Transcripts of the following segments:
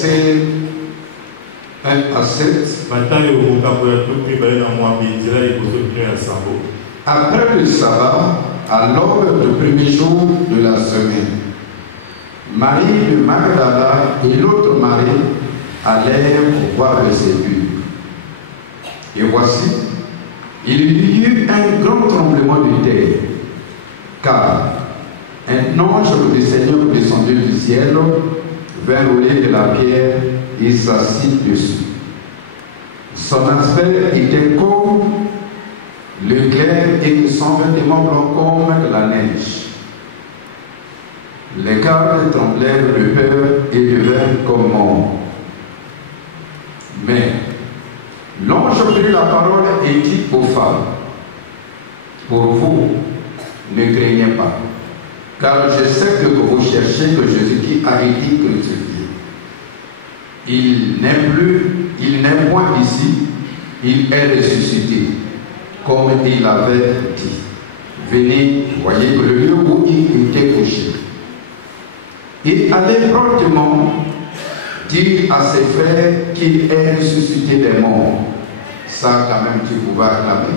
versets 1 à 7. Après le sabbat, à l'heure du premier jour de la semaine, Marie de Magdala et l'autre Marie allèrent voir le sépulcre. Et voici, il y eut un grand tremblement de terre, car un ange du Seigneur descendu du ciel vint rouler de la pierre et s'assit dessus. Son aspect était comme l'éclair et son vêtement blanc comme de la neige. Les gardes tremblèrent de peur et devinrent comme morts. Mais l'ange prit la parole et dit aux femmes: pour vous, ne craignez pas, car je sais que vous cherchez que Jésus qui a été crucifié. Il n'est point ici, il est ressuscité, comme il avait dit. Venez, voyez le lieu où il était couché. Et allez promptement dire à ses frères qu'il est ressuscité des morts. Ça, quand même, tu pouvais acclamer.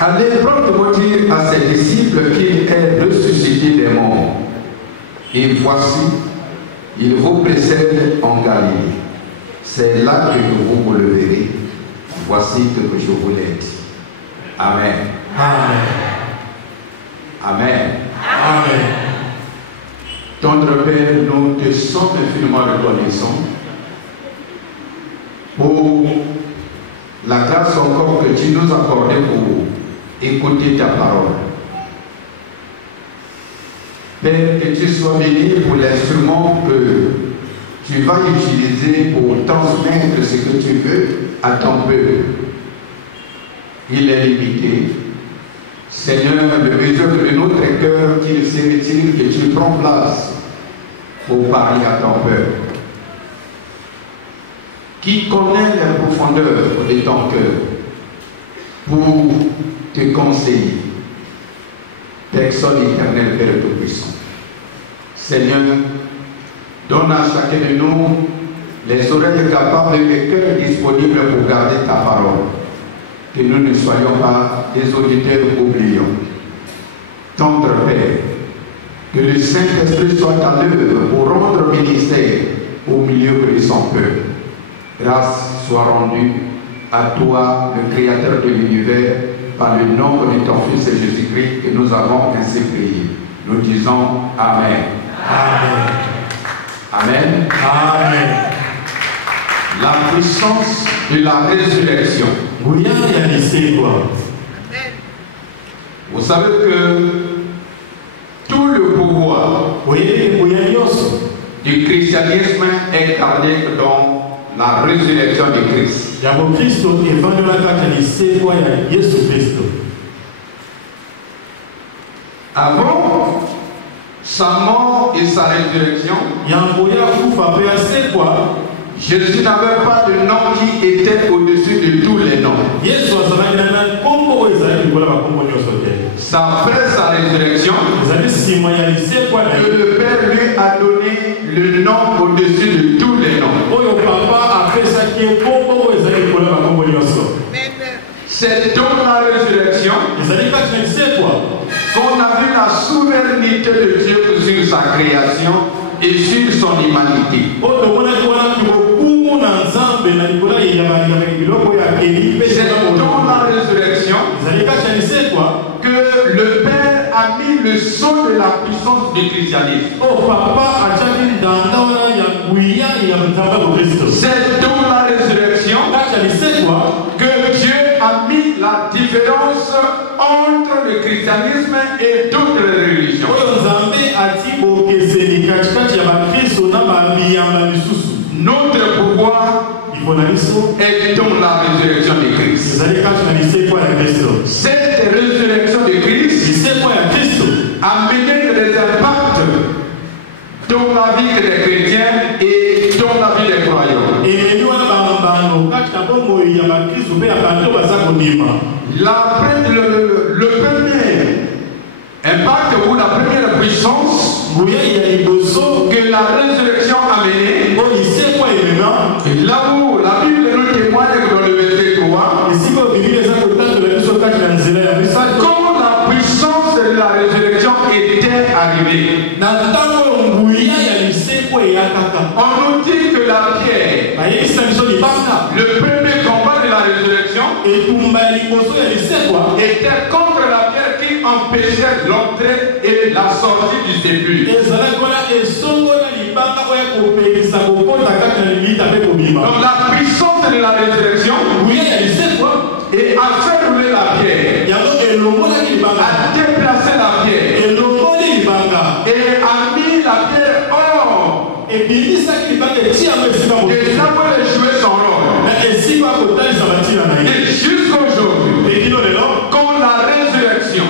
Allez promptement dire à ses disciples qu'il est ressuscité des morts. Et voici, il vous précède en Galilée. C'est là que vous le verrez. Voici que je vous l'ai dit. Amen. Amen. Amen. Amen. Tendre Père, nous te sommes infiniment reconnaissants pour la grâce encore que tu nous as accordée pour écouter ta parole. Père, que tu sois béni pour l'instrument que tu vas utiliser pour transmettre ce que tu veux à ton peuple. Il est limité. Seigneur, le besoin de notre cœur qu'il se retire, que tu prends place pour parler à ton peuple. Qui connaît la profondeur de ton cœur pour te conseiller. Personne éternel, Père Tout-Puissant. Seigneur, donne à chacun de nous les oreilles capables et les cœurs disponibles pour garder ta parole. Que nous ne soyons pas des auditeurs oubliants. Tendre Père, que le Saint-Esprit soit à l'œuvre pour rendre ministère au milieu de son peuple. Grâce soit rendue à toi, le Créateur de l'univers, par le nom de ton Fils Jésus-Christ, que nous avons ainsi prié. Nous disons Amen. Amen. Amen. Amen. La puissance de la résurrection. Vous savez que tout le pouvoir du christianisme est gardé dans la résurrection de Christ. Avant sa mort et sa résurrection, Jésus n'avait pas de nom qui était au-dessus de tous les noms. C'est après sa résurrection que le Père lui a donné le nom au-dessus de tous les noms. C'est dans la résurrection qu'on a vu la souveraineté de Dieu sur sa création et sur son humanité. C'est dans la résurrection que le Père a mis le sceau de la puissance du christianisme. C'est dans la résurrection que Dieu a mis la différence entre le christianisme et d'autres religions. Notre pouvoir est dans la résurrection de Christ. Cette résurrection de Christ a mené des impacts dans la vie des chrétiens et dans la vie des croyants. Le premier que la résurrection a mené. Et là où la Bible nous témoigne que dans le verset 3, quand la puissance de la résurrection était arrivée, on nous dit que la pierre, le premier combat de la résurrection, était contre la pierre qui empêchait l'entrée et la sortie du sépulcre. Donc la puissance de la résurrection et a fait rouler la pierre, a déplacé la pierre et a mis la pierre hors. Et ça peut jouer son rôle. Et jusqu'aujourd'hui, quand la résurrection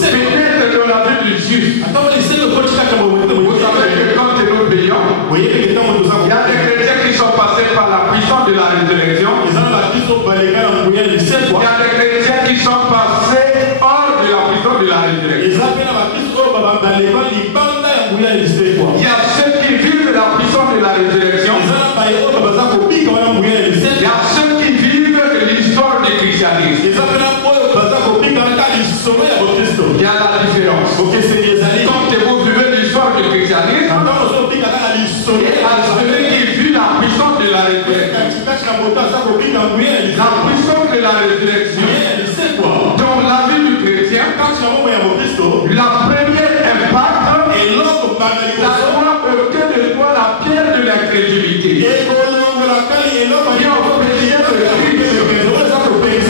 pénètre dans la vie du juste, vous savez que quand nous payons, il y a des chrétiens qui sont passés par la puissance de la résurrection. Il y a des chrétiens qui sont passés hors de la puissance de la résurrection. Il y a ceux qui vivent la puissance de la résurrection. Il y a ceux qui vivent l'histoire du christianisme. Il y a la différence. Quand vous vivez l'histoire du christianisme, et à celui qui vit la puissance de la résurrection. La puissance de la résurrection dans la vie du chrétien, la première impact, ça doit ôter de toi la pierre de l'incrédulité.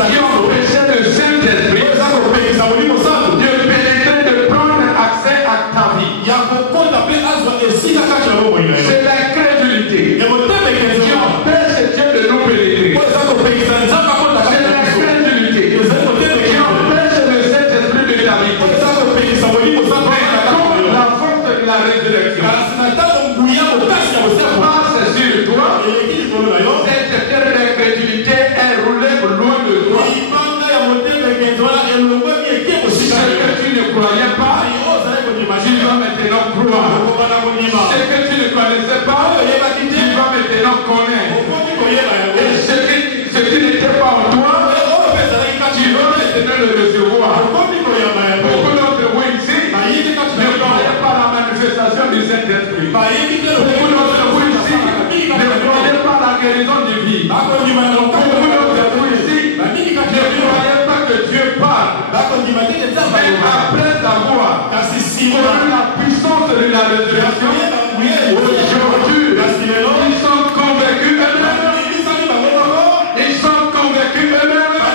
Qui empêchait le Saint-Esprit de pénétrer, de prendre accès à ta vie. C'est l'incrédulité qui empêche Dieu de nous pénétrer. C'est l'incrédulité qui empêche le Saint-Esprit de t'habiter. Comme la force de la résurrection passe sur toi, cette terre d'incrédulité est roulée loin de toi. Ce que tu ne croyais pas, tu vas maintenant croire. Ce que tu ne connaissais pas, tu vas maintenant connaître. Et ce qui n'était pas en toi, tu vas maintenant le recevoir. Beaucoup d'entre vous ici ne croyaient pas la manifestation du Saint-Esprit. Beaucoup d'entre vous ici ne croyaient pas la guérison divine. Beaucoup d'entre vous ici ne croyaient pas que Dieu parle. Mais après avoir connu la puissance de la résurrection, aujourd'hui, ils sont convaincus eux-mêmes. Ils sont convaincus eux-mêmes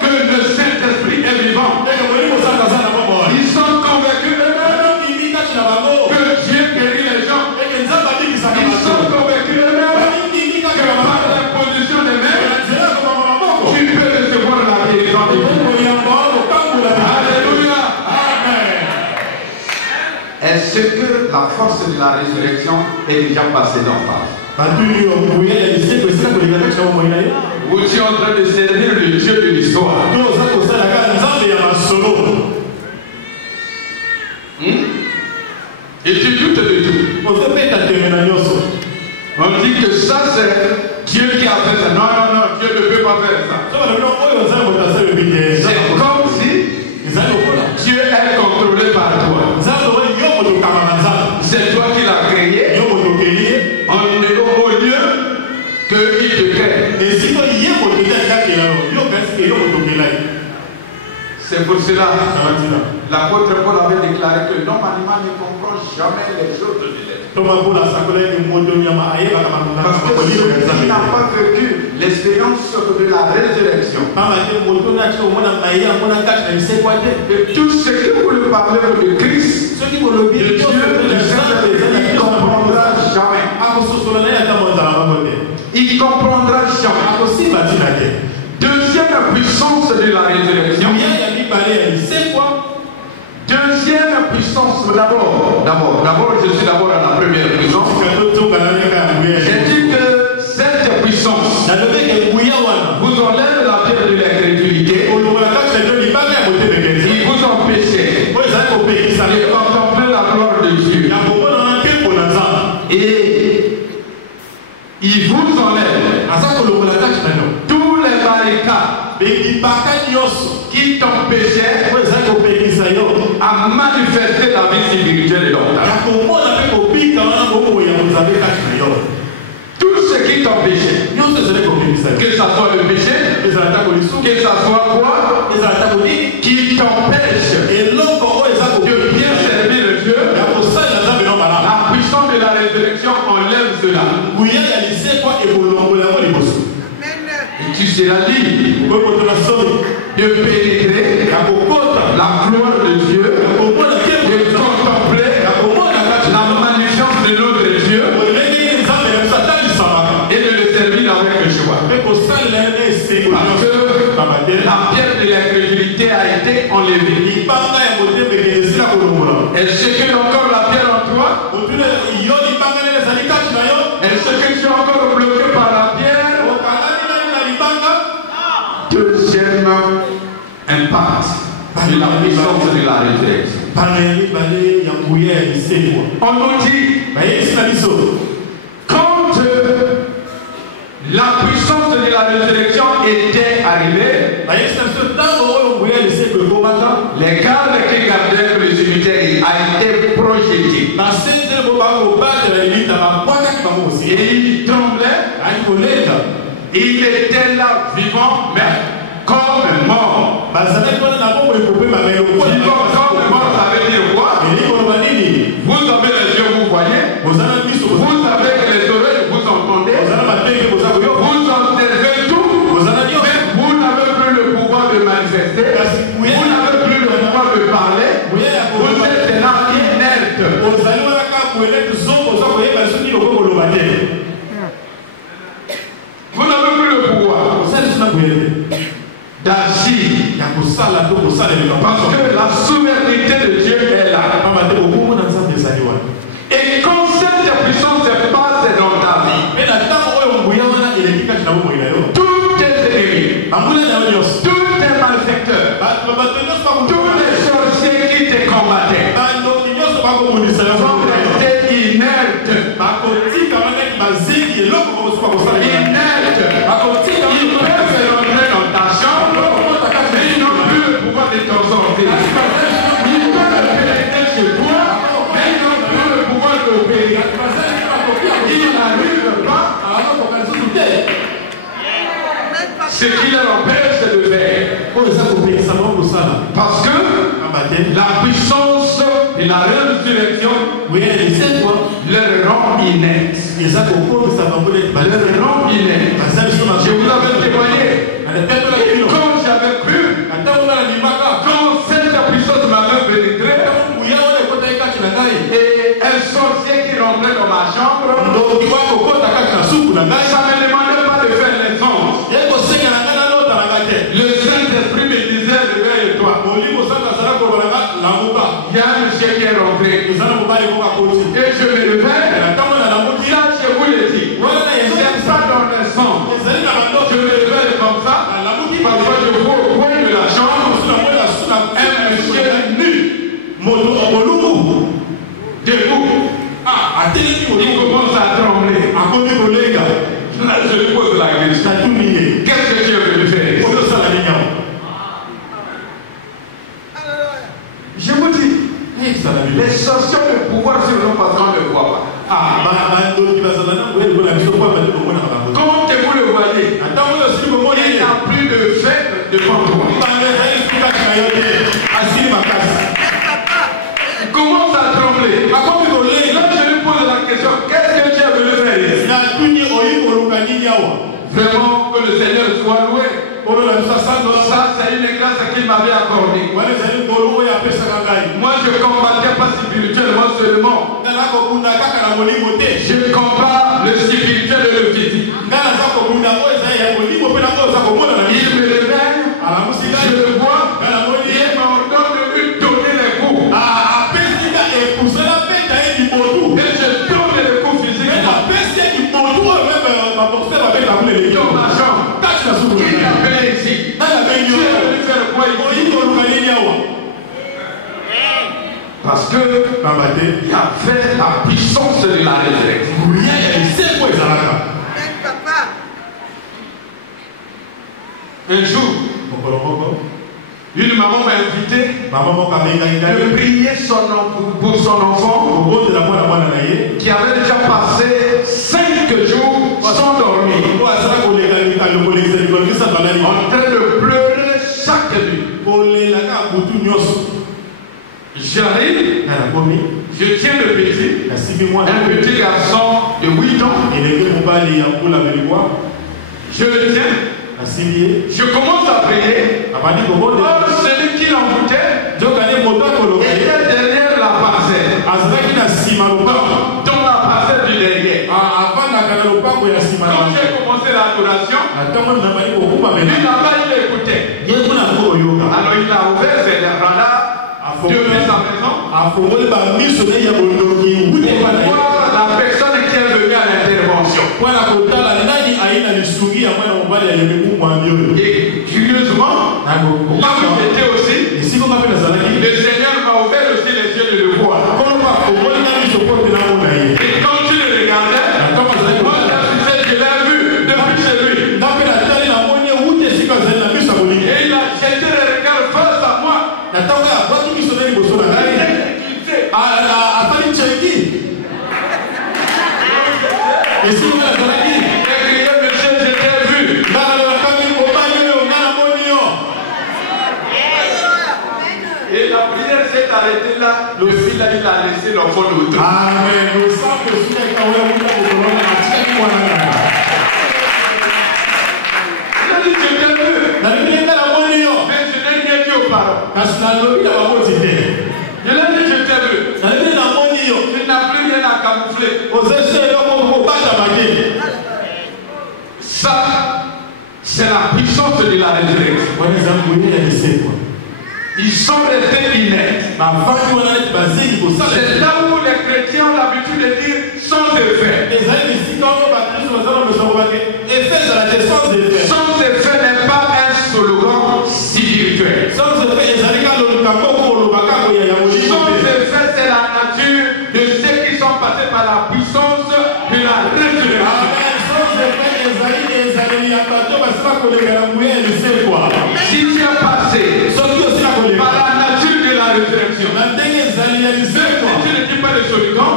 que le Saint-Esprit est vivant. Ils sont convaincus eux-mêmes que Dieu guérit les gens. Ils sont convaincus eux-mêmes que par l'imposition des mains, tu peux recevoir la guérison divine. Alléluia. Amen. Est-ce que la force de la résurrection est déjà passée d'en face? Vous êtes en train de servir le Dieu de l'histoire. Et tu doutes de tout. On dit que ça c'est Dieu qui a fait ça. Non, non, non, Dieu ne peut pas faire ça. C'est comme si Dieu est contrôlé par toi. C'est toi qui l'as créé. Au lieu qu'il te crée. C'est pour cela l'apôtre Paul avait déclaré que l'homme animal ne comprend jamais les choses de l'être. Parce que celui qui n'a pas vécu l'expérience de la résurrection, et tout ce que vous le parlez de Christ, de Dieu, du Saint-Esprit, il ne comprendra jamais. Il comprendra jamais. Deuxième puissance de la résurrection. Deuxième puissance, d'abord, je suis d'abord à la première puissance. J'ai dit que cette puissance vous enlève la pierre de l'incrédulité. Il vous empêche de qui t'empêchait oyo ezali kopekisa yo à manifester la vie spirituelle de l'homme. ya komona mpe kobika wana bomoi ya nzambe kati na yo Tout ce qui t'empêchait, nyonso ezali kopekisa yo que ça soit le péché, ezala tako lisuku que ça soit quoi, ezala tako nini qui t'empêche eloko oyo eza de bien servir le Dieu, ya kosalela nzambe no malamu la puissance de la résurrection enlève cela. nguya ya lisekwa ekolongola yango liboso Et tu seras libre okokotola somi de pénétrer ya kokota la gloire de Dieu, ya komona te de contempler ya komona kati la magnificence de notre Dieu ndenge nzambe na biso atalisaka et de le servir avec joie. mpe kosalela ye na esengo Parce que baba te la pierre de l'incrédulité a été enlevée. libanga ya motembeke esila kolongola Est-ce que tu as encore la pierre en toi? otuna yo libanga nene ezali kati na yo Est-ce que tu es encore bloqué par la pierre? okangani nani na libanga Deuxième impact de la puissance de la résurrection. bana ya mibale ya nguya ya lisekwa On nous dit, bayebisi na biso quand la puissance de la résurrection était arrivée, bayebisi na biso ntango oyo nguya ya lisekwa ekomaka les cadres qui gardaient le cimetière a été projeté. basenzele bo bakobatela lilita babwakaki bango mosi Et il tremblait, ali kolenga il était là vivant, mais comme mort. bazalaki wana na bongo ekopema me Vivant comme mort, ça veut dire quoi? eli koloba nini Vous avez les yeux, vous voyez. boza na miso Vous avez les oreilles, vous entendez. boza na mateke boza koyoka Vous observez tout. boza na nyonso Mais vous n'avez plus le pouvoir de manifester. Vous n'avez plus le pouvoir de parler. nguya ya Vous koloba êtes là inerte. ozali wana kaka koeleki zongo oza koyeba liso nini oko koloba te Vous n'avez plus le pouvoir osali liso na koyebe d'agir. ya kosala to kosalela Parce que la souveraineté de Dieu est là. pamba te okomo na nzambe ezali wana Et quand cette puissance se passe dans ta vie, mpe na ntango oyo nguya wana eleki kati na bomoi na yo tous tes ennemis, bambula na yo nyonso tous tes malfaiteurs, bato nyonso tous les sorciers qui te combattaient bandoki nyonso bakomonisa yo sont restés inertes. bakotika wanaki bazengi eloko mokoso bakosala Inertes. bakotika Ils peuvent rentrer dans ta chambre, mais ils n'ont plus le pouvoir de t'en sortir. Ils peuvent pénétrer chez toi, mais ils n'ont plus le pouvoir d'opérer. Ils n'arrivent pas. Ce qui leur empêche de faire. oyo eza kopekisa bango kosala Parce que pamba te la puissance de la résurrection nguya ya lisekwa leur rend inertes. eza kokomisa bango neti Leur rend inertes. baza biso na Je vous avais témoigné. natetolaki bino Quand j'avais cru, na ntango nga na limaka quand cette puissance m'avait pénétré, nguya wana ekotaki kati na ngai et un sorcier qui rentrait dans ma chambre, ndoki bakokota kati na suku na ngai ça ne me demandait pas de faire les sens. ye kosenga na ngai nalotalaka te Le Saint-Esprit me disait, réveille-toi. molimo sanga azala kolobalanga lamuka Il y a un monsieur qui est rentré. eza na mobali moko akoti Et je me réveille. na ntango na lamuki Ça, je vous le dis. wana C'est pas dans le sens. ezali na Je bandoki me réveille comme ça. na lamuki Parfois, je vois au coin de la chambre suna mona suna un monsieur nu, moto molumu debout. atelemi Il molumu commence à trembler. akomi kolenga Là, je lui pose la question. natuni ye Qu'est-ce que tu es venu faire? ozosala nini awa Je vous dis, esala bino les sorciers ont le pouvoir sur nous parce qu'on ne le voit pas. bandoki bazala na ngoya libola biso po bate komonaka bango Quand vous le voyez, na ntango oyo osili komoni il ye n'y a plus de fait devant toi. bango ezali sukaki na yo te asili makasi Il commence à trembler. akomi kolenga Là, je lui pose la question, qu'est-ce que tu es venu faire ici? natuni oyi koluka nini awa Vraiment, que le Seigneur soit loué. oyo na biso asando Ça, c'est une grâce qu'il m'avait accordée. wana ezali ngolu oyo apesaka ngai Moi, je ne combattais pas spirituellement seulement. nga na kokunda kaka na molimo te Je combats le spirituel et le physique. nga naza kokunda oyo ezali ya molimo mpe na oyo oza komona na Il me réveille, alamusi je ngai le vois, nga namoni ye il m'ordonne de lui donner les coups. apesi nga epusela peta ye libotu Et je donne les coups physiques apesi ye libotu oyo meme baboxe babetambula eleki dans ma chambre. kati na suku Qui t'a fait ici? nani Tu abengi es venu faire quoi ici? oyi koluka nini awa Parce que pamba te il y avait la puissance de la résurrection. nguya ya lisekwa ezalaka Un jour, mokolo moko Une maman m'a invité de prier pour son enfant qui avait déjà passé 5 jours sans dormir, en train de pleurer chaque nuit. J'arrive, je tiens le petit, un petit garçon de 8 ans. Je le tiens. Je commence à prier. Celui qui l'envoûtait était derrière la parcelle. Dans la parcelle du derrière. Quand j'ai commencé l'adoration, lui là-bas il écoutait. Alors il a ouvert ses radars de sa maison pour voir la personne qui est venue à l'intervention. Et curieusement, là où j'étais aussi, le Seigneur m'a ouvert aussi les yeux de le voir. Et quand tu le regardais, moi je l'ai vu depuis chez lui. Et il a jeté le regard face à moi. Et si vous l'avez dit, monsieur, je t'ai vu. Et la prière s'est arrêtée là. Le fils là, il a laissé l'enfant l'autre. Amen. Nous savons que si il a dit, je t'ai vu. Mais je n'ai rien dit aux parents. Je l'ai dit, je t'ai vu. Tu n'as plus rien à camoufler. Ça, c'est la puissance de la résurrection. Ils sont restés inertes. C'est là où les chrétiens ont l'habitude de dire sans effet. Sans effet n'est pas un slogan spirituel. Sans effet, c'est la nature de ceux qui sont passés par la puissance de la résurrection. Si tu es passé par la nature de la résurrection, si tu ne dis pas le slogan,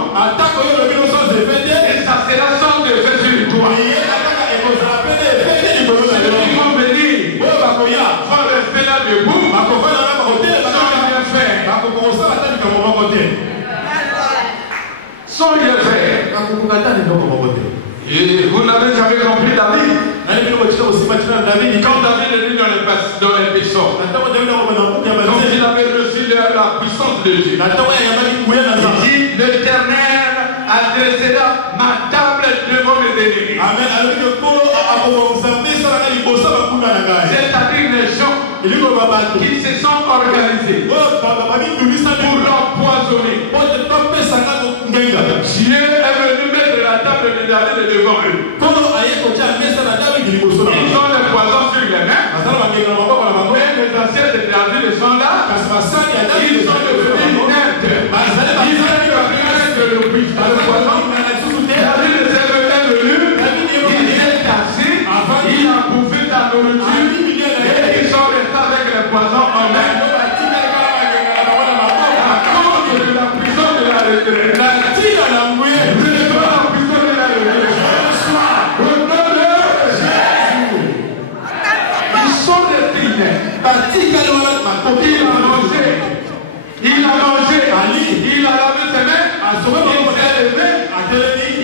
et ça sera sans effet sur toi. Ils vont venir, vont rester là debout, sans rien faire. Et vous n'avez jamais compris David. Quand David est venu dans les psaumes, donc il avait reçu la puissance de Dieu. Il dit, l'Éternel adressera ma table devant mes ennemis. C'est-à-dire les gens qui se sont organisés pour l'empoisonner. Dieu est venu mettre la table de David devant eux. Ils ont le poison sur les mains. Mais les assiettes de David sont là. Ils sont devenus inertes. Ils ont rien que le poison. David est venu. Il s'est assis. Il a bouffé ta nourriture. Et ils sont restés avec le poison en main. À cause de la puissance de la retraite. Il a mangé, il a lavé ses mains, il s'est levé,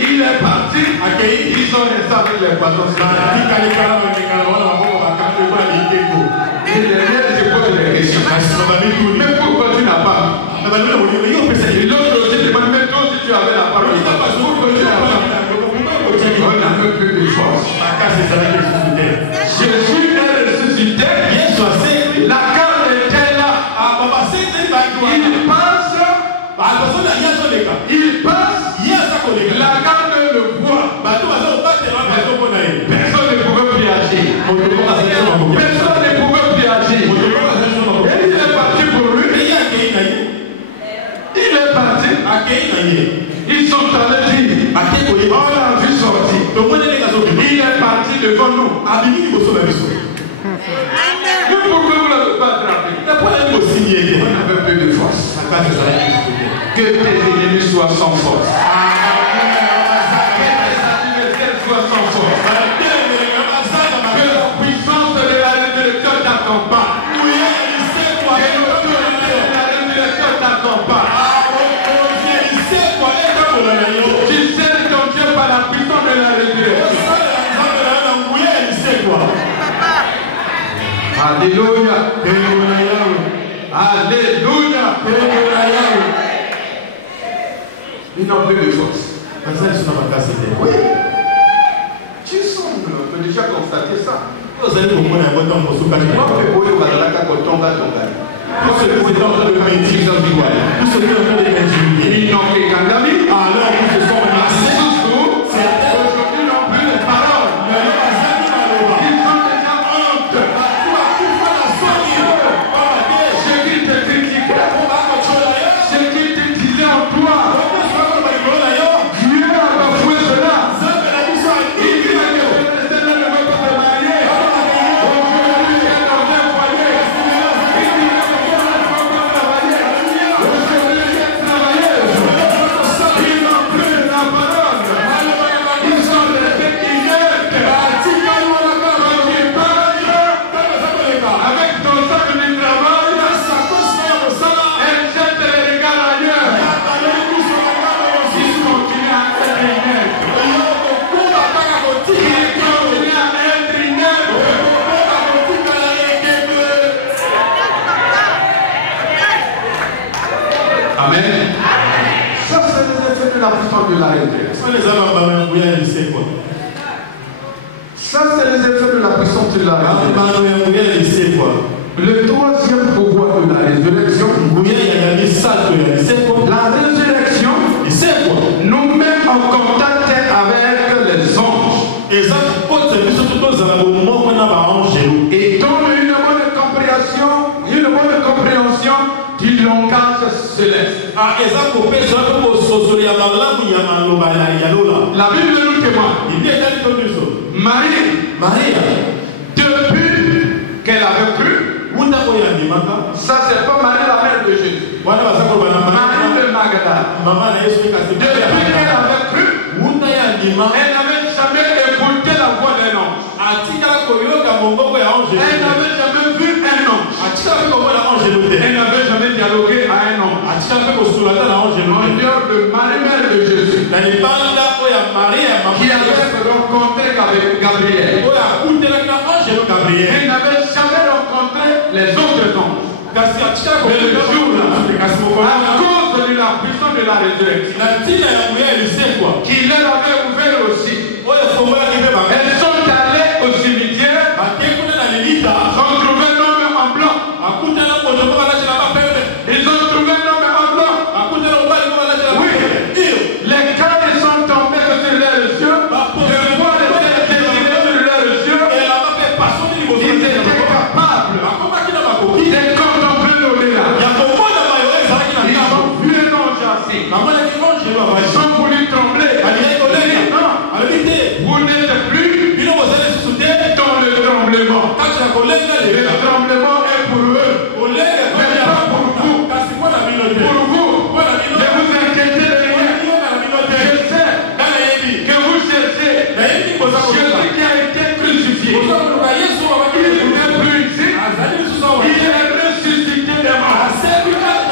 il est parti, ils ont resté avec les poissons. Et derrière, je pose des questions. Mais pourquoi tu n'as pas? Et l'autre aussi demande, mais toi si tu avais la parole, pourquoi tu n'as pas? On n'a même plus de force. Jésus est ressuscité, la carte était là. Il passe, la garde le voit. Personne ne pouvait plus agir. Personne ne pouvait plus agir. Et il est parti pour lui. Il est parti. Ils sont allés dire, on l'a vu sortir. Il est parti devant nous. Mais pourquoi vous ne l'avez pas attrapé? Que tes ennemis soient sans force. Que tes adversaires soient sans force. Que la puissance de la résurrection t'accompagne. Que l'autorité de la résurrection t'accompagne. Tu sais ton Dieu par la puissance de la résurrection. Alléluia. Alléluia. Ils n'ont plus de force. Oui. Tu sembles, on peut déjà constater ça. Moi, je peux vous dire, tout ce que vous êtes en train de mentir, tout ce que vous êtes en train de mentir, ils n'ont qu'un ami. Alors, ils se sont menacés. Aujourd'hui, n'ont plus de paroles. Ils ont déjà honte. Ce qui te critiquait, ce qui te disait en toi, Dieu a bafoué cela. Il dit que le Seigneur ne veut pas te marier. Aujourd'hui, tu es dans un foyer. Il dit que le Seigneur ne veut pas travailler. Aujourd'hui, tu es travailleuse. Ils n'ont plus de la parole. Ils sont restés inertes. Quand tu parles avec ton sac de travail, elle jette les regards ailleurs. Ils continuent à être inertes. Amen. Ça, c'est les effets de la puissance de la résurrection. Ça, c'est les effets de la puissance de la résurrection. Le troisième pouvoir de la résurrection, la résurrection nous met en contact avec les anges et donne une bonne compréhension du langage céleste. La Bible nous témoigne. Marie, depuis qu'elle avait cru, ça c'est pas Marie la mère de Jésus, Marie de Magdala. Depuis qu'elle avait cru, elle n'avait jamais écouté la voix d'un ange. Elle n'avait jamais vu un ange. Elle n'avait jamais dialogué à un ange. En dehors de Marie, mère de Jésus, qui avait rencontré Gabriel. Elle n'avait jamais rencontré les autres anges. Mais le jour-là, à cause de la puissance de la résurrection, qui leur avait ouvert aussi, elles sont allées au cimetière, ont trouvé un homme en blanc. Ils ont trouvé un homme en blanc. Oui, les cœurs sont tombés sur leurs yeux, le voile était déchiré sur leurs yeux. Ils étaient capables de contempler l'au-delà. Ils ont vu un ange assis. Ils ont voulu trembler. Non, vous n'êtes plus dans le tremblement. Le tremblement est pour eux, mais pas pour vous. Pour vous, ne vous inquiétez de rien. Je sais que vous cherchez Jésus qui a été crucifié. Il n'est plus ici. Il est ressuscité de mort. Il est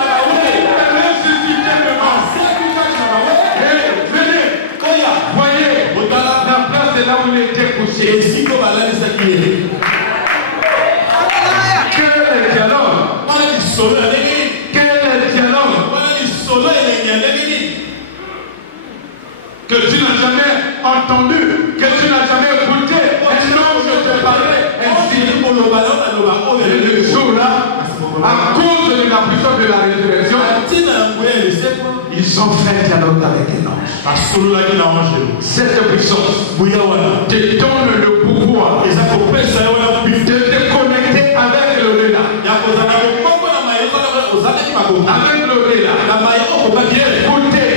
ressuscité de mort. Et venez, voyez la place de là où il était couché. Quel est le dialogue? Quel est le dialogue que tu n'as jamais entendu, que tu n'as jamais écouté? Un ange te parlait ainsi. Le jour-là, à cause de la puissance de la résurrection, ils ont fait un dialogue avec un ange. Cette puissance te donne le pouvoir de te connecter avec l'au-delà. Avec l'au-delà. Écouter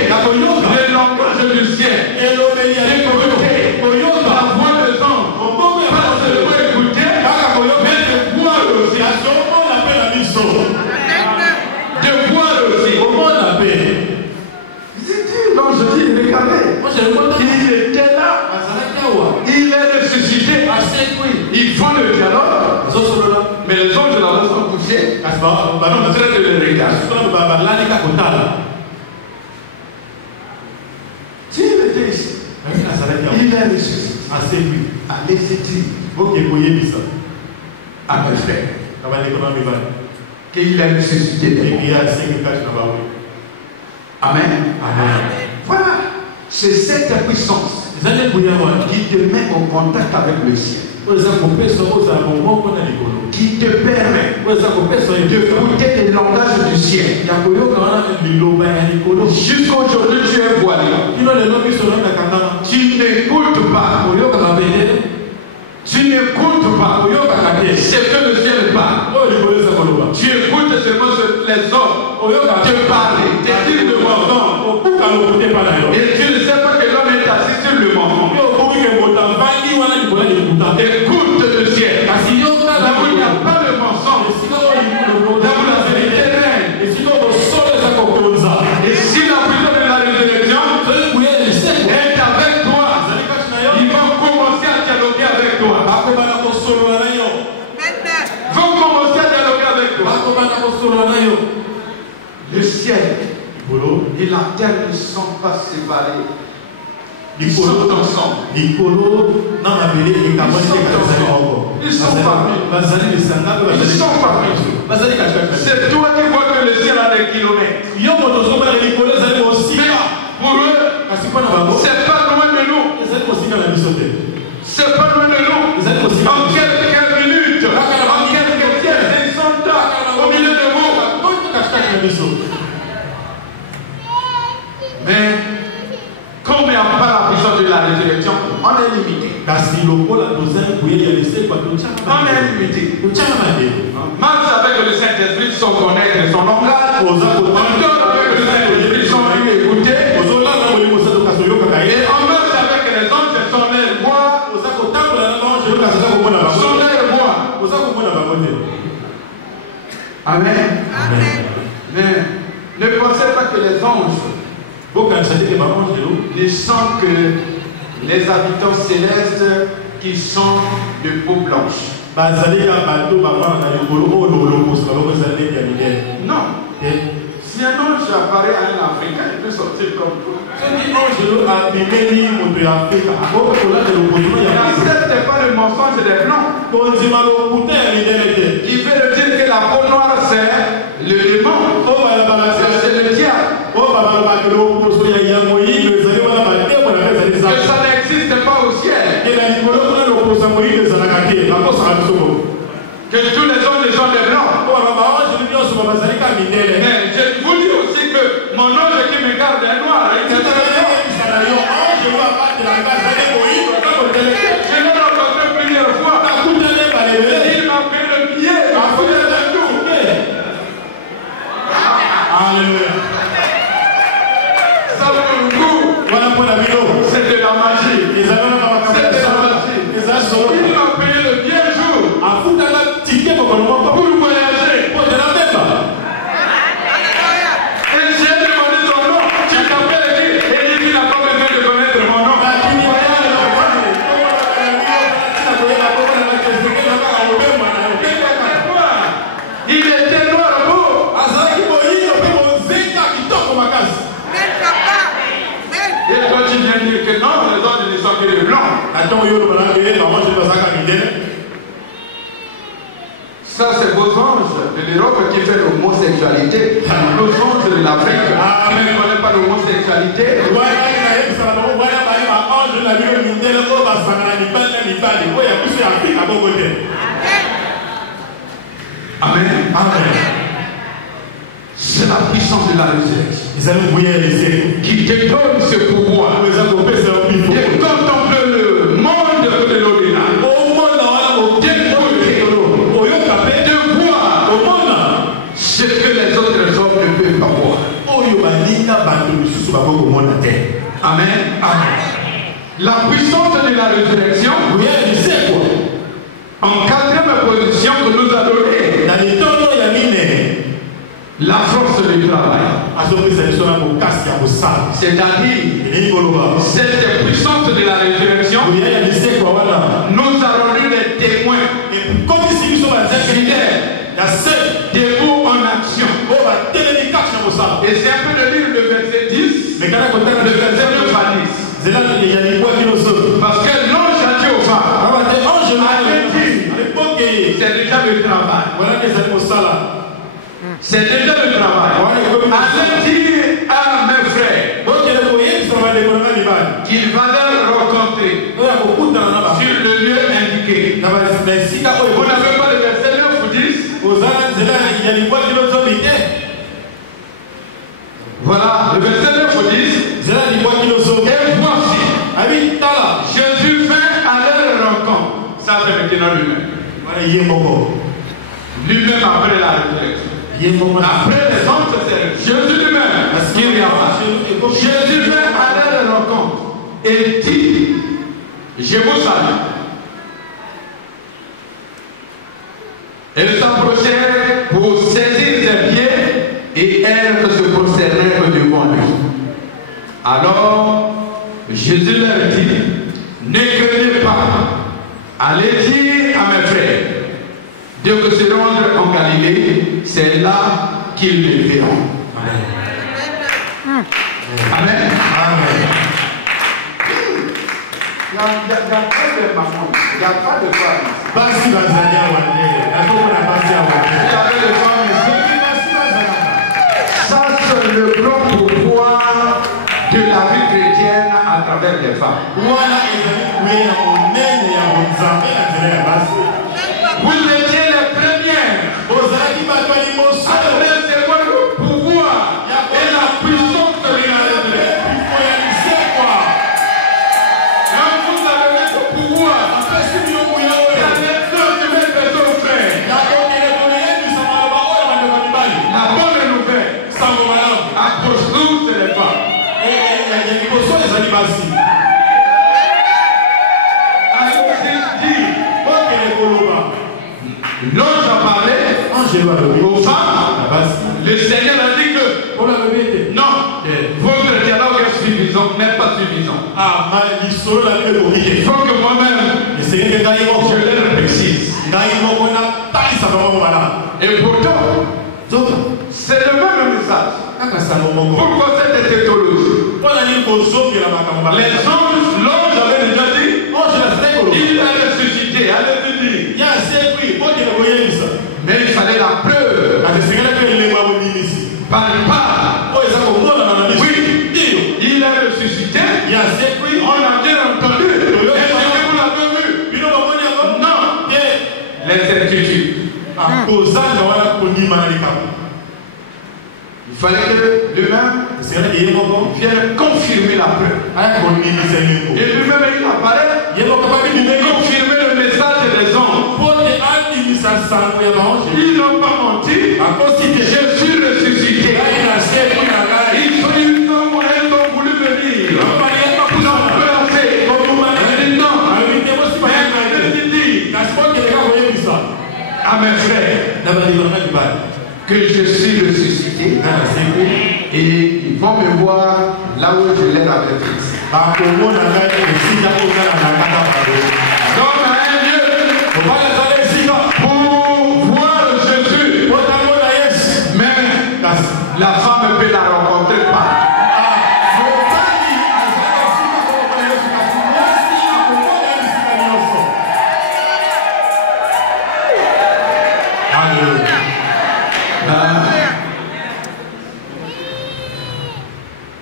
le langage du ciel. Écouter la voix des anges. Pas seulement écouter, mais de voir aussi. De voir aussi. en train de le regarder. Si il était ici, il est ressuscité. Allez, c'est dit. À mes frères. Qu'il est ressuscité. Amen. Voilà. C'est cette puissance qui te met en contact avec le ciel. Qui te permet d'écouter les langages du ciel. Jusqu'à aujourd'hui, tu es voilé. Tu n'écoutes pas. Tu n'écoutes pas ce que le ciel parle. Tu écoutes seulement les hommes te parler, te dire le mensonge. Et tu ne sais pas que l'homme est assis sur le mensonge. Écoute le ciel. Là où il n'y a pas de mensonge, là où la vérité règne. Et si la puissance de la résurrection est avec toi, ils vont commencer à dialoguer avec toi. Ils vont commencer à dialoguer avec toi. Le ciel et la terre ne sont pas séparés. Ils sont ensemble. Ils sont parmi. C'est toi qui vois que le ciel a des kilomètres. Mais pour eux, c'est pas loin de nous. C'est pas loin de nous. En quelques minutes, en quelques pièces, ils sont là, au milieu de vous. Mais comme il n'y a pas la puissance de la résurrection, on est limité. On est limité. Marche avec le Saint-Esprit, son connaître, son langage. On dort avec le Saint-Esprit, son écouter. Et on marche avec les hommes, c'est son air boire. Son air boire. Amen. Mais ne pensez pas que les anges ne sont que les habitants célestes qui sont de peau blanche. Non. Si un ange apparaît à un Africain, il peut sortir comme toi. Il n'accepte pas le mensonge des blancs. Il veut dire que la peau noire, c'est le démon. C'est le diable. Que ça n'existe pas au ciel. Que tous les hommes ne sont des blancs. Mais je vous dis aussi que mon ange qui me garde est noir. Je l'ai rencontré plusieurs fois. Il m'a pris le pied. Il m'a fait le tout. Alléluia. Ça pour le coup, c'est de la magie. C'est de la magie. Il m'a payé le bien jour pour voyager. Et j'ai demandé son nom. Tu t'appelles qui? Et il n'a pas besoin de connaître mon nom. Il était noir beau. Et toi tu viens dire que non, les autres ne sont que les blancs. Ça c'est vos anges de l'Europe qui fait l'homosexualité. Nos anges de l'Afrique qui ne connaissent pas l'homosexualité. Amen. C'est la puissance de la résurrection qui te donne ce pouvoir de contempler le monde de l'au-delà, de voir ce que les autres hommes ne peuvent pas voir. Amen. La puissance de la résurrection, en quatrième position que nous a donné, la force du travail. C'est-à-dire, cette puissance de la résurrection nous a rendu des témoins fidèles, debout Le verset 9 à 10. Parce que l'ange a dit aux femmes, c'est déjà le travail. C'est déjà le travail. Allez dire à mes frères qu'il va leur rencontrer sur le lieu indiqué. Vous n'avez pas le verset 9 ou 10? Voilà, le verset 9 ou 10. Et voici, Jésus vint à leur rencontre. Ça, c'est maintenant lui-même. Lui-même après la résurrection. Après les hommes, c'est Jésus lui-même qui regarde. Jésus vint à leur rencontre et dit, je vous salue. Elles s'approchèrent pour saisir ses pieds et elles se prosternèrent devant lui. Alors Jésus leur dit, ne craignez pas, allez dire à mes frères de que se rendre en Galilée, c'est là qu'ils le verront. Amen. Amen. Amen. Il n'y a pas de maman, il n'y a pas de femme. Ça, c'est le grand pouvoir de la vie chrétienne à travers les femmes. Vous étiez les premières à recevoir le pouvoir et la puissance de l'Église. Quand vous avez ce pouvoir, il y a les deux nouvelles personnes, frères. La bonne nouvelle, approche-nous de les femmes. L'ange a parlé aux femmes. Le Seigneur a dit que non, votre dialogue est suffisant, n'est pas suffisant. Il faut que moi-même je le précise. Et pourtant, c'est le même message. Pourquoi cette éthologie? Les anges, l'ange avait déjà dit, il a ressuscité, allez me dire. Mais il fallait la preuve. Par oui, il a ressuscité. On a bien entendu. Est-ce que vous l'avez vu? Non. Les certitudes. Il fallait que lui-même vienne confirmer la preuve. Et lui-même, il apparaît, il confirmer le message des anges. Ils n'ont pas menti. Je suis ressuscité. Ils ont voulu venir. Ils ont placé. À mes frères que je suis ressuscité et ils vont me voir là où je l'ai averti. Donc à un lieu pour voir Jésus, mais la femme peut la rencontrer pas.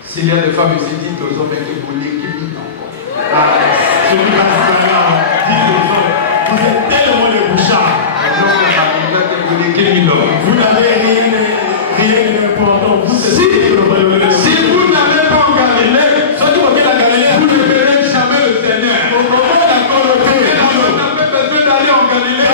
S'il y a des femmes ici, dites aux hommes que vous l'équipez encore. Vous êtes tellement le bouchard. Vous n'avez rien d'important. Si vous n'allez pas en Galilée, vous ne verrez jamais le Seigneur. Vous n'avez besoin d'aller en Galilée.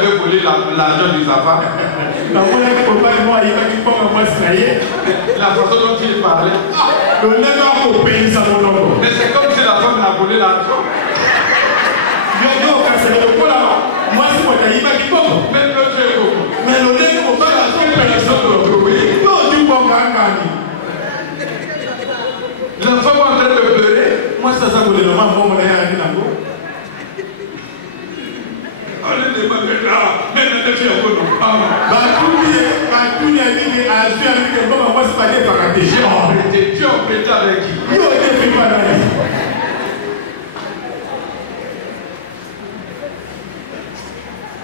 avait volé l'argent du Zafa. La façon dont il parlait. Mais c'est comme si la femme a volé l'argent. La femme est en train de pleurer. Moi, ça s'appelle le maman.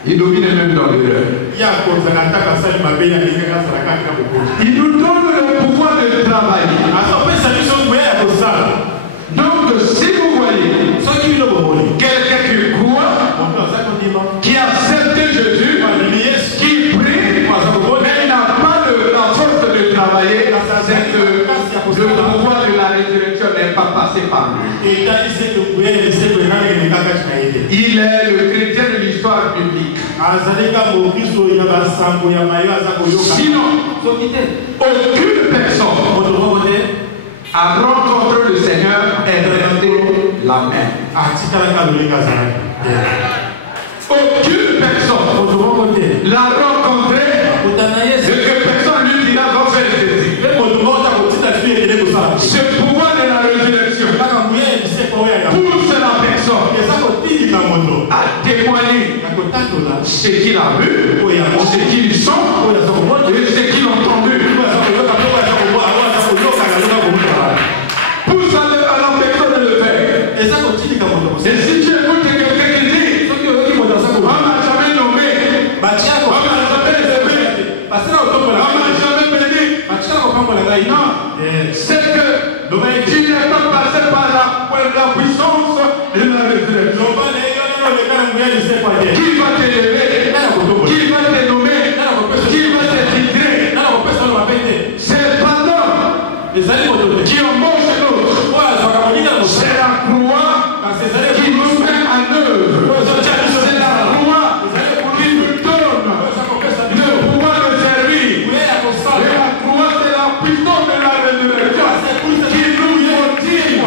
Il domine même dans l'erreur. Il nous donne le pouvoir de travailler. Donc, si vous voyez quelqu'un qui croit, qui accepte Jésus, qui prie, mais il n'a pas la force de travailler, le pouvoir de la résurrection n'est pas passé par lui. Il est le chrétien de l'histoire biblique. Sinon, aucune personne a rencontré le Seigneur et resté la même. Aucune personne l'a rencontré et que personne lui dira va faire ceci. Ce pouvoir de la résurrection pousse la personne à témoigner ce qu'il a vu, ce qu'il sent et ce qu'il a entendu. Pousse à la personne de le faire. Et si tu écoutes quelqu'un qui dit on m'a jamais nommé, on m'a jamais élevé, on m'a jamais béni, non, c'est que tu n'es pas passé par la puissance de la résurrection. Qui va t'élever, qui va te nommer, qui va te titrer, c'est pendant qui ont mangé l'autre. C'est la croix qui nous met en œuvre. C'est la croix qui nous donne le pouvoir de servir. Et la croix, c'est la puissance de la résurrection qui nous motive.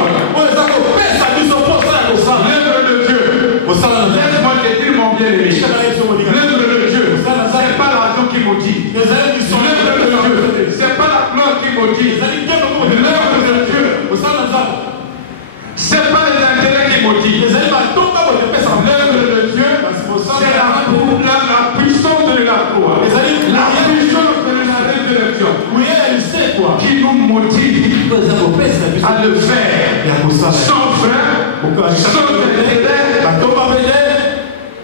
L'œuvre de Dieu. Laisse-moi te dire, mon bien-aimé. L'œuvre de Dieu, c'est pas l'argent qui motive. L'œuvre de Dieu, c'est pas la gloire qui motive. L'œuvre de Dieu, c'est pas les intérêts qui motivent. L'œuvre de Dieu, c'est la puissance de la croix. La puissance de la résurrection qui nous motive à le faire sans frein, sans intérêt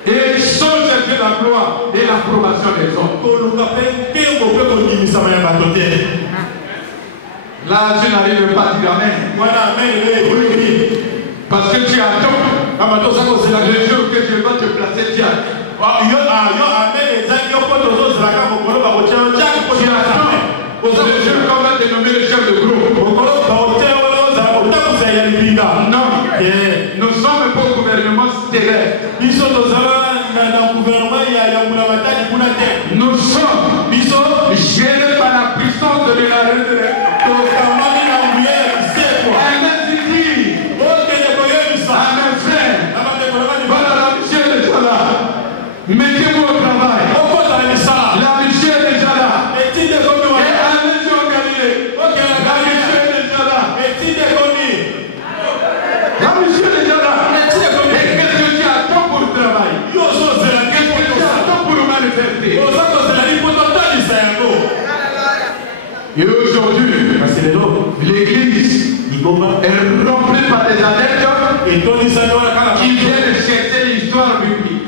et sans chercher la gloire et l'approbation des hommes. Là, tu n'arrives pas à dire amen. Parce que tu attends. Le jour que je vais te placer, tu attends. Le jour qu'on va te nommer le chef de groupe. Non. Nous sommes pas au gouvernement stellaire. Nous sommes gérés par la puissance de la résurrection. Mettez-vous au travail. La mission est déjà là. Et allez-y au Galilée. La mission est déjà là. La mission est déjà là. Et qu'est-ce que tu attends pour le travail? Qu'est-ce que tu attends pour le manifester? Et aujourd'hui, l'église est remplie par des adeptes qui viennent chercher l'histoire biblique.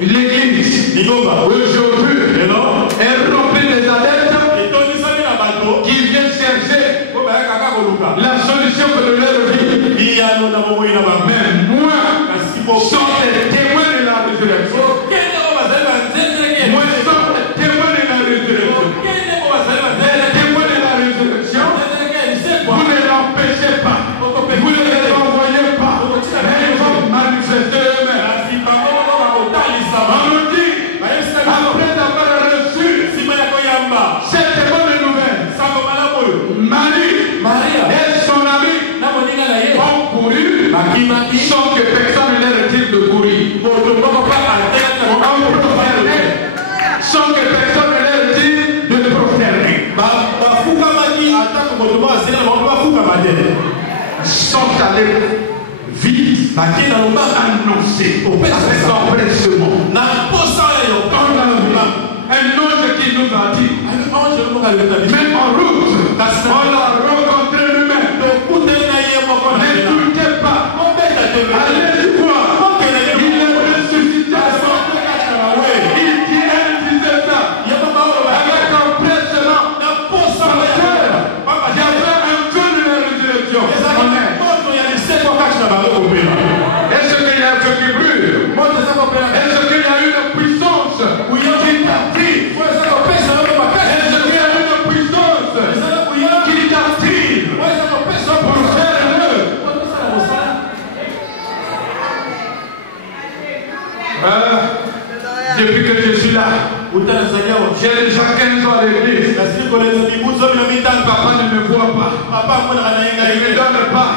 L'église aujourd'hui est remplie des adeptes qui viennent chercher la solution de leur vie. Mais moi, sont des témoins de la résurrection. Moi, sont des témoins de la résurrection. Des témoins de la résurrection. Vous ne l'empêchez pas. Vous ne les envoyez pas. Ils vont manifester eux-mêmes. sans que personne ne leur retire de courir. Sans que personne ne leur retire de prosterner. Sans aller vite, annoncer avec empressement. Un ange qui nous a dit, même en route, on l'a rencontré lui-même. N'écoutez pas, allez voir, il est ressuscité. Il disait ça avec empressement. J'avais un peu de la résurrection. Est-ce qu'il y a ce qui brûle? Est-ce qu'il y a une puissance qui t'attire? Est-ce qu'il y a une puissance qui t'attire pour faire l'œuvre? Depuis que je suis là, j'ai déjà 15 ans à l'église. Papa ne me voit pas. Il ne me donne pas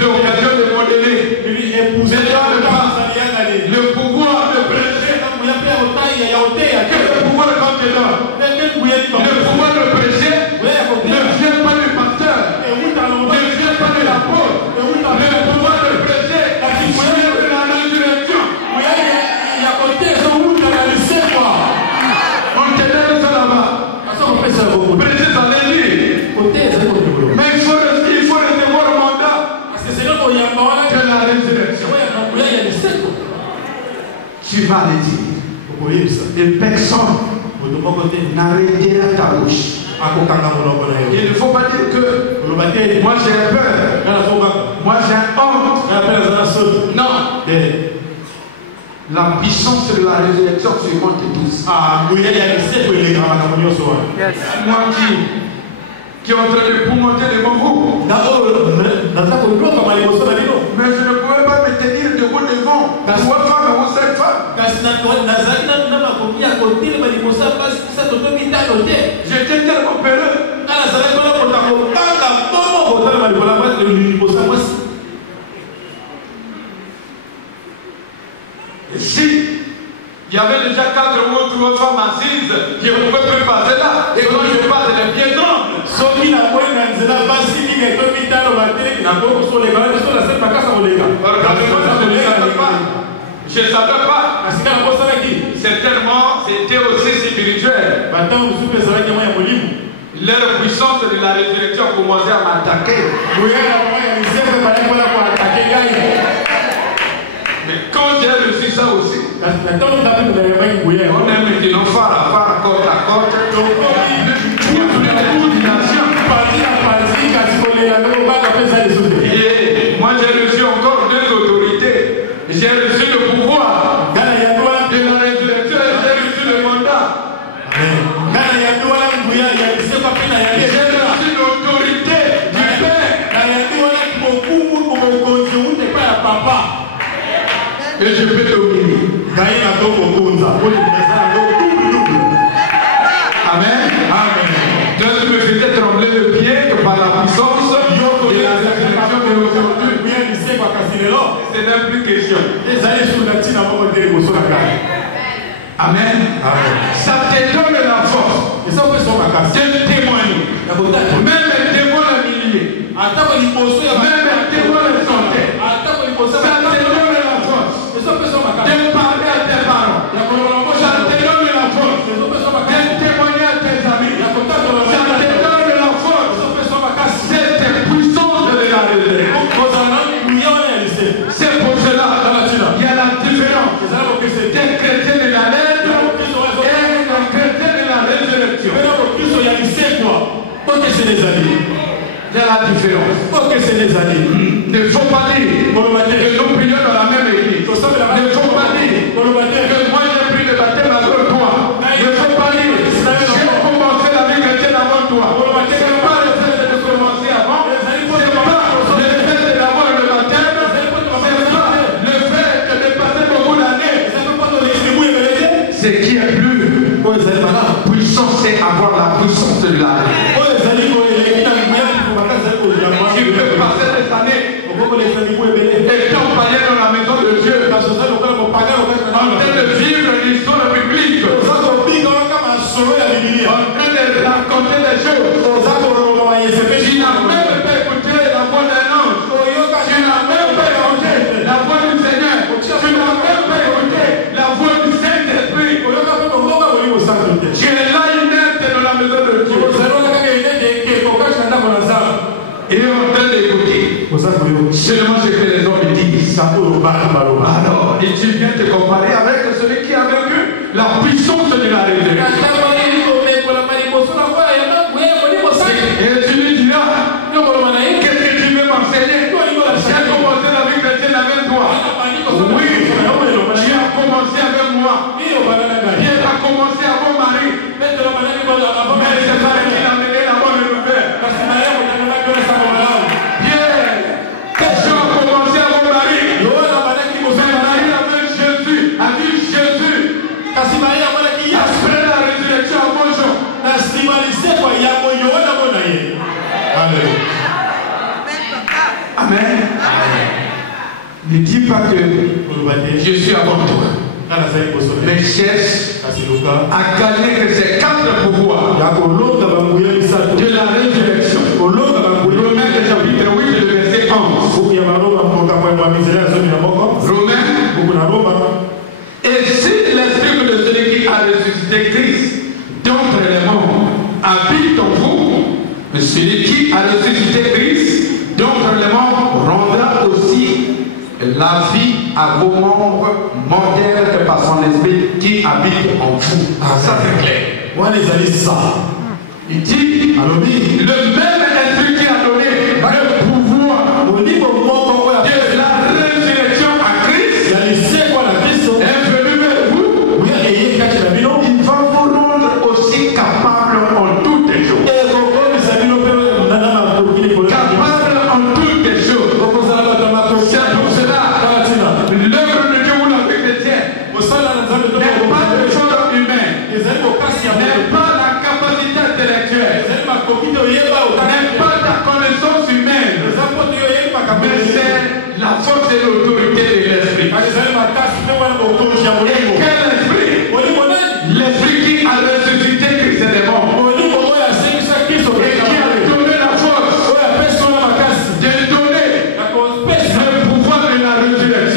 l'occasion de modeler. Il ne me donne pas le pouvoir de prêcher. Quel pouvoir quand tu donnes? Le pouvoir de prêcher ne vient pas du pasteur, ne vient pas de l'apôtre. Le pouvoir de prêcher vient de la résurrection. On te donne ça là-bas. Prêcher ça l'église. Mais il faut recevoir le mandat de la résurrection. Tu vas le dire. Et personne n'arrêtera ta bouche. Il ne faut pas dire que moi j'ai peur, moi j'ai honte. Non. La puissance de la résurrection se compte tous. Moi qui est en train de monter devant vous. Mais je ne pouvais pas me tenir debout devant 3 femmes ou 5 femmes. J'étais tellement peureux. Si il y avait déjà 4 ou 3 femmes assises, je ne pouvais plus passer là. Et quand je passe, les pieds tremblent. Je ne savais pas. Certainement, c'était aussi spirituel. Leur puissance de la résurrection commençait à m'attaquer. Mais quand j'ai reçu ça aussi, on est maintenant phare à phare, côte à côte. Et moi j'ai reçu encore 2 autorités. J'ai reçu le pouvoir de la résurrection et j'ai reçu le mandat. J'ai reçu l'autorité du Père. Et je peux dominer. Amen. Dieu me faisait trembler le pied que par la puissance de la résurrection de aujourd'hui. C'est même plus question. Amen. Ça te donne la force de témoigner. Même les témoins le millier. Même les témoins le santé. Ça te donne la force de parler à tes parents. Ça te donne la force de témoigner à tes amis. Ça te donne la force. C'est puissance de la résurrection. C'est pour cela il y a la différence des chrétiens de la lettre et des chrétiens de la résurrection. Il y a la différence. Ne faut pas dire que nous prions dans la même église. Ne faut pas dire que moi j'ai pris le baptême avant toi. Ne faut pas dire que j'ai commencé la vie chrétienne avant toi. Ce n'est pas le fait de commencer avant. Ce n'est pas le fait d'avoir le baptême. Ce n'est pas le fait de passer beaucoup d'années. Ce qui est plus puissant, c'est avoir la puissance de la vie. Tu peux passer des années et la puissance de la résurrection. Et tu lui diras, qu'est-ce que tu veux m'enseigner? J'ai commencé la vie chrétienne avec toi. Oui, tu as commencé avec moi. Pierre a commencé avec mon mari. Mais c'est pas qu'il a mené la bonne nouvelle. Pierre, tu as commencé avec mon mari. Marie avec Jésus, a dit Jésus. Après la résurrection à bonjour. Amen. Ne dis pas que je suis avant toi. Mais cherche à gagner que ces 4 pouvoirs de la résurrection. Romains chapitre 8, le verset 11. Romains. Et si l'esprit de celui qui a ressuscité Christ d'entre les morts habite en vous, celui qui a ressuscité Christ d'entre les morts rendra aussi la vie à vos membres mortels par son esprit qui habite en vous. Ça c'est clair. Il dit le même esprit qui a donné le pouvoir de la résurrection à Christ est venu vers vous. Il va vous rendre aussi capable en toutes les choses. Capable en toutes les choses. C'est pour cela l'œuvre de Dieu ou la vie chrétienne n'est pas de chose humaine, n'est pas la capacité intellectuelle, n'est pas la connaissance humaine, mais c'est la force et l'autorité de l'esprit. Et quel esprit? L'esprit qui a ressuscité Christ des morts. Et qui a donné la force de donner le pouvoir de la résurrection.